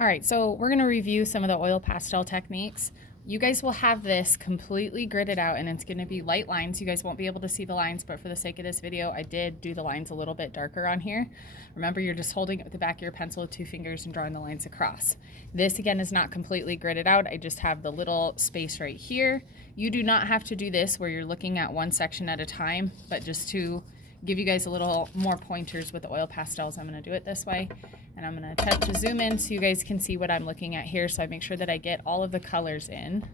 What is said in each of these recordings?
All right, so we're gonna review some of the oil pastel techniques. You guys will have this completely gridded out and it's gonna be light lines. You guys won't be able to see the lines, but for the sake of this video, I did do the lines a little bit darker on here. Remember, you're just holding it with the back of your pencil with 2 fingers and drawing the lines across. This again is not completely gridded out. I just have the little space right here. You do not have to do this where you're looking at one section at a time, but just to give you guys a little more pointers with the oil pastels, I'm going to do it this way, and I'm going to attempt to zoom in so you guys can see what I'm looking at here, so I make sure that I get all of the colors in.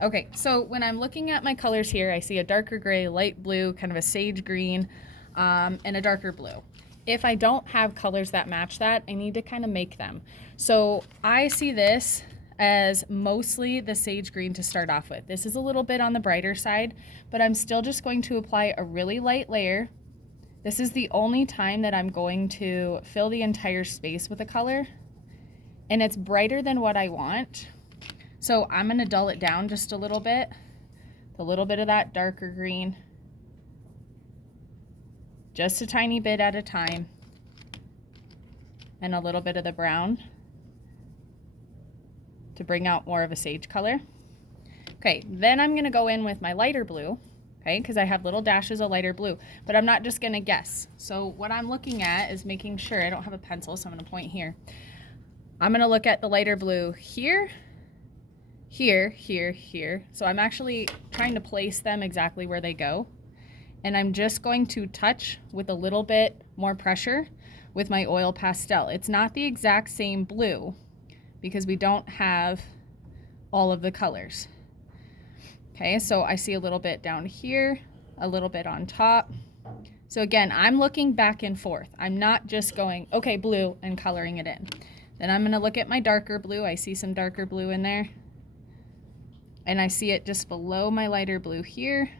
Okay, so when I'm looking at my colors here, I see a darker gray, light blue, kind of a sage green, and a darker blue. If I don't have colors that match that, I need to kind of make them. So I see this as mostly the sage green to start off with. This is a little bit on the brighter side, but I'm still just going to apply a really light layer. This is the only time that I'm going to fill the entire space with a color, and it's brighter than what I want. So I'm gonna dull it down just a little bit of that darker green, just a tiny bit at a time, and a little bit of the brown to bring out more of a sage color. Okay, then I'm gonna go in with my lighter blue, okay, because I have little dashes of lighter blue, but I'm not just gonna guess. So what I'm looking at is making sure, I don't have a pencil, so I'm gonna point here. I'm gonna look at the lighter blue here, here, here, here. So I'm actually trying to place them exactly where they go. And I'm just going to touch with a little bit more pressure with my oil pastel. It's not the exact same blue, because we don't have all of the colors. Okay, so I see a little bit down here, a little bit on top. So again, I'm looking back and forth. I'm not just going, okay, blue, and coloring it in. Then I'm gonna look at my darker blue. I see some darker blue in there. And I see it just below my lighter blue here,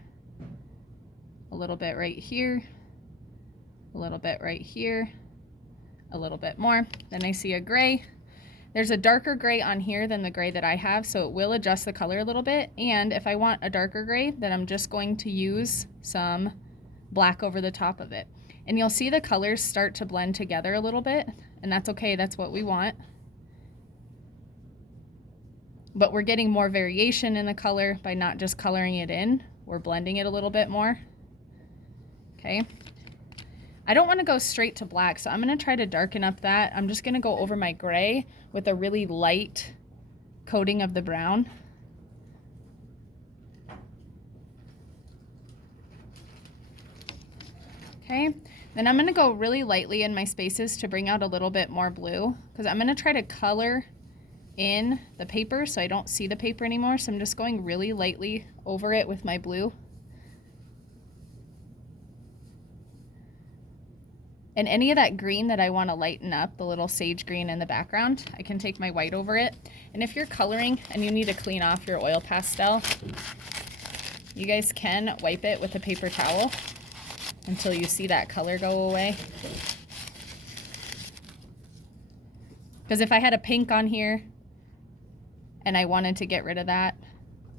a little bit right here, a little bit right here, a little bit more. Then I see a gray. There's a darker gray on here than the gray that I have, so it will adjust the color a little bit. And if I want a darker gray, then I'm just going to use some black over the top of it. And you'll see the colors start to blend together a little bit, and that's okay, that's what we want. But we're getting more variation in the color by not just coloring it in, we're blending it a little bit more. Okay. I don't want to go straight to black, so I'm going to try to darken up that. I'm just going to go over my gray with a really light coating of the brown. Okay, then I'm going to go really lightly in my spaces to bring out a little bit more blue, because I'm going to try to color in the paper so I don't see the paper anymore. So I'm just going really lightly over it with my blue. And any of that green that I want to lighten up, the little sage green in the background, I can take my white over it. And if you're coloring and you need to clean off your oil pastel, you guys can wipe it with a paper towel until you see that color go away. Because if I had a pink on here and I wanted to get rid of that,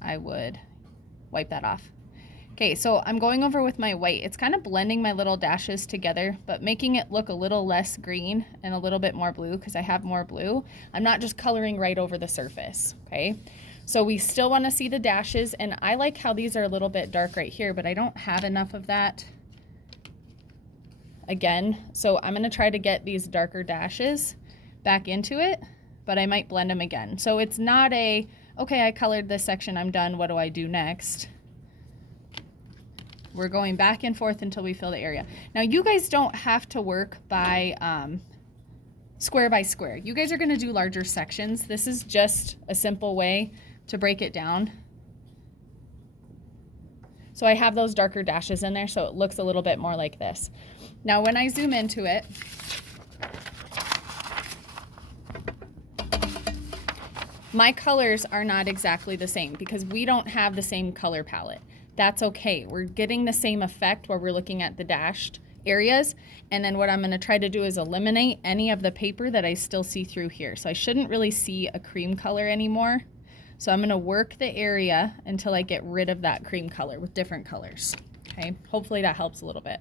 I would wipe that off. Okay, so I'm going over with my white. It's kind of blending my little dashes together, but making it look a little less green and a little bit more blue because I have more blue. I'm not just coloring right over the surface, okay? So we still want to see the dashes, and I like how these are a little bit dark right here, but I don't have enough of that again. So I'm going to try to get these darker dashes back into it, but I might blend them again. So it's not a, okay, I colored this section, I'm done, what do I do next? We're going back and forth until we fill the area. Now you guys don't have to work by square by square. You guys are going to do larger sections. This is just a simple way to break it down. So I have those darker dashes in there so it looks a little bit more like this. Now when I zoom into it, my colors are not exactly the same because we don't have the same color palette. That's okay. We're getting the same effect where we're looking at the dashed areas. And then what I'm going to try to do is eliminate any of the paper that I still see through here. So I shouldn't really see a cream color anymore. So I'm going to work the area until I get rid of that cream color with different colors. Okay, hopefully that helps a little bit.